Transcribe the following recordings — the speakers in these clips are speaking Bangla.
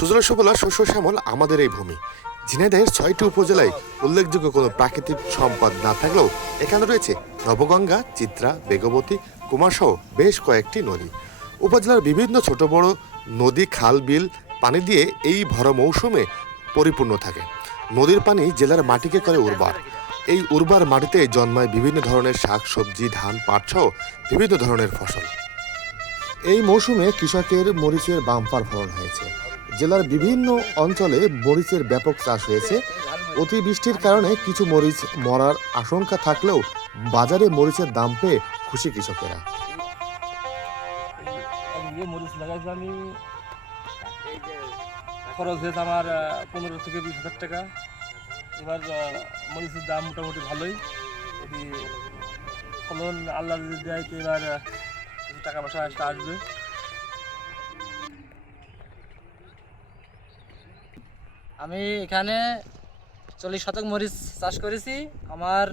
সুজলা সুফলা শস্য শ্যামল আমাদের এই ভূমি। ঝিনাইদহের ছয়টি উপজেলায় উল্লেখযোগ্য কোনো প্রাকৃতিক সম্পদ না থাকলেও এখানে রয়েছে নবগঙ্গা, চিত্রা, বেগবতী, কুমারসহ বেশ কয়েকটি নদী। উপজেলার বিভিন্ন ছোট বড় নদী, খাল, বিল, পানি দিয়ে এই ভরা মৌসুমে পরিপূর্ণ থাকে। নদীর পানি জেলার মাটিকে করে উর্বর। এই উর্বর মাটিতে জন্মায় বিভিন্ন ধরনের শাক, সবজি, ধান পাট সহ বিভিন্ন ধরনের ফসল। এই মৌসুমে কৃষকের মরিচের বাম্পার ফলন হয়েছে। জেলার বিভিন্ন অঞ্চলে মরিচের ব্যাপক চাষ হয়েছে। অতিবৃষ্টির কারণে কিছু মরিচ মরার আশঙ্কা থাকলেও বাজারে মরিচের দাম পেয়ে খুশি কৃষকেরা। মরিচ লাগাইছি আমি, খরচ হয়েছে আমার পনেরো থেকে বিশ হাজার টাকা। এবার মরিচের দাম মোটামুটি ভালোই। যদি ফলন আল্লাহ যদি দেয় এবার টাকা পয়সা আসবে। আমি এখানে চল্লিশ শতক মরিচ চাষ করেছি। আমার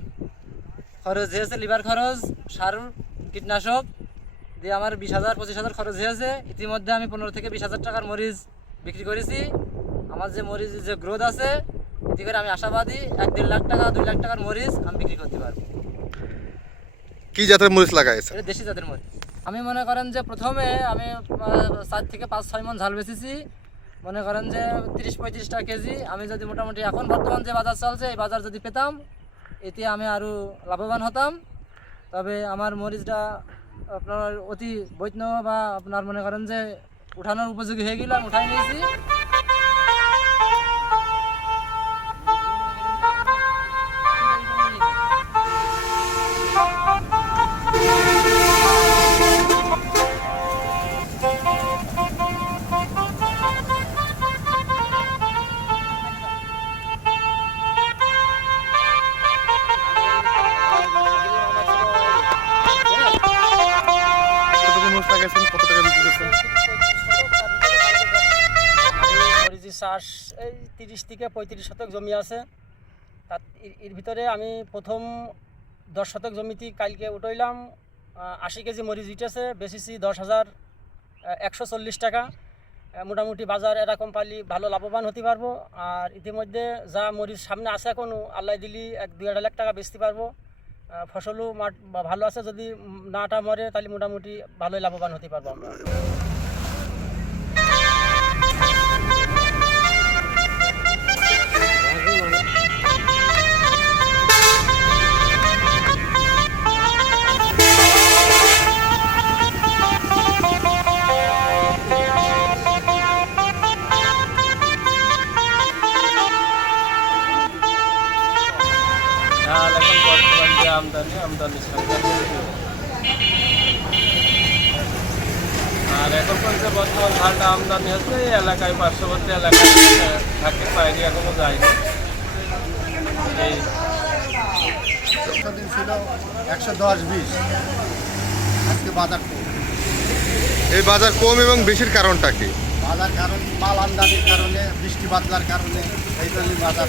খরচ হয়েছে লিভার খরচ সার কীটনাশক দিয়ে আমার বিশ হাজার পঁচিশ হাজার খরচ হয়েছে। ইতিমধ্যে আমি পনেরো থেকে বিশ হাজার টাকার মরিচ বিক্রি করেছি। আমার যে মরিচ যে গ্রোথ আছে এতে করে আমি আশাবাদী এক দেড় লাখ টাকা দুই লাখ টাকার মরিচ আমি বিক্রি করতে পারব। কি জাতের মরিচ লাগাইছে এটা দেশি জাতের মরিচ। আমি মনে করেন যে প্রথমে আমি চার থেকে পাঁচ ছয় মন ঝাল বেচেছি মনে করেন যে তিরিশ পঁয়ত্রিশ টাকা কেজি, আমি যদি মোটামুটি এখন বর্তমান যে বাজার চলছে, এই বাজার যদি পেতাম, এতে আমি আরও লাভবান হতাম। তবে আমার মরিচটা আপনার অতি বৈষ্ণ বা আপনার মনে করেন যে উঠানোর উপযোগী হয়ে গেলাম উঠাই নিয়েছি। কতটুকু কত টাকা বিক্রি করছেন চাষ এই তিরিশ থেকে পঁয়ত্রিশ শতক জমি আছে। তার এর- ভিতরে আমি প্রথম দশ শতক জমিতে কালকে উঠাইলাম আশি কেজি মরিচ উঠেছে বেশিছি দশ হাজার একশো চল্লিশ টাকা। মোটামুটি বাজার এরকম পালি ভালো লাভবান হতে পারব, আর ইতিমধ্যে যা মরিচ সামনে আছে এখনও আল্লাহ দিলি এক দুই আড়াই লাখ টাকা বেচতে পারব। ফসলও ভালো আছে যদি নাটা মরে তাহলে মোটামুটি ভালোই লাভবান হতে পারব আমরা। আমদানি বেশি। আর এখন পর্যন্ত বর্তমান ধানটা আমদানি হচ্ছে এই এলাকায় পার্শ্ববর্তী এলাকায় থাকে বাইরে এখনও যায়নি। এই। দিন ছিল একশো দশ বিশ। আজকে বাজার কম। এই বাজার কম এবং বেশির কারণটা কি? বাজার কারণ মাল আমদানির কারণে বৃষ্টি বাদলার কারণে এই জন্য বাজার।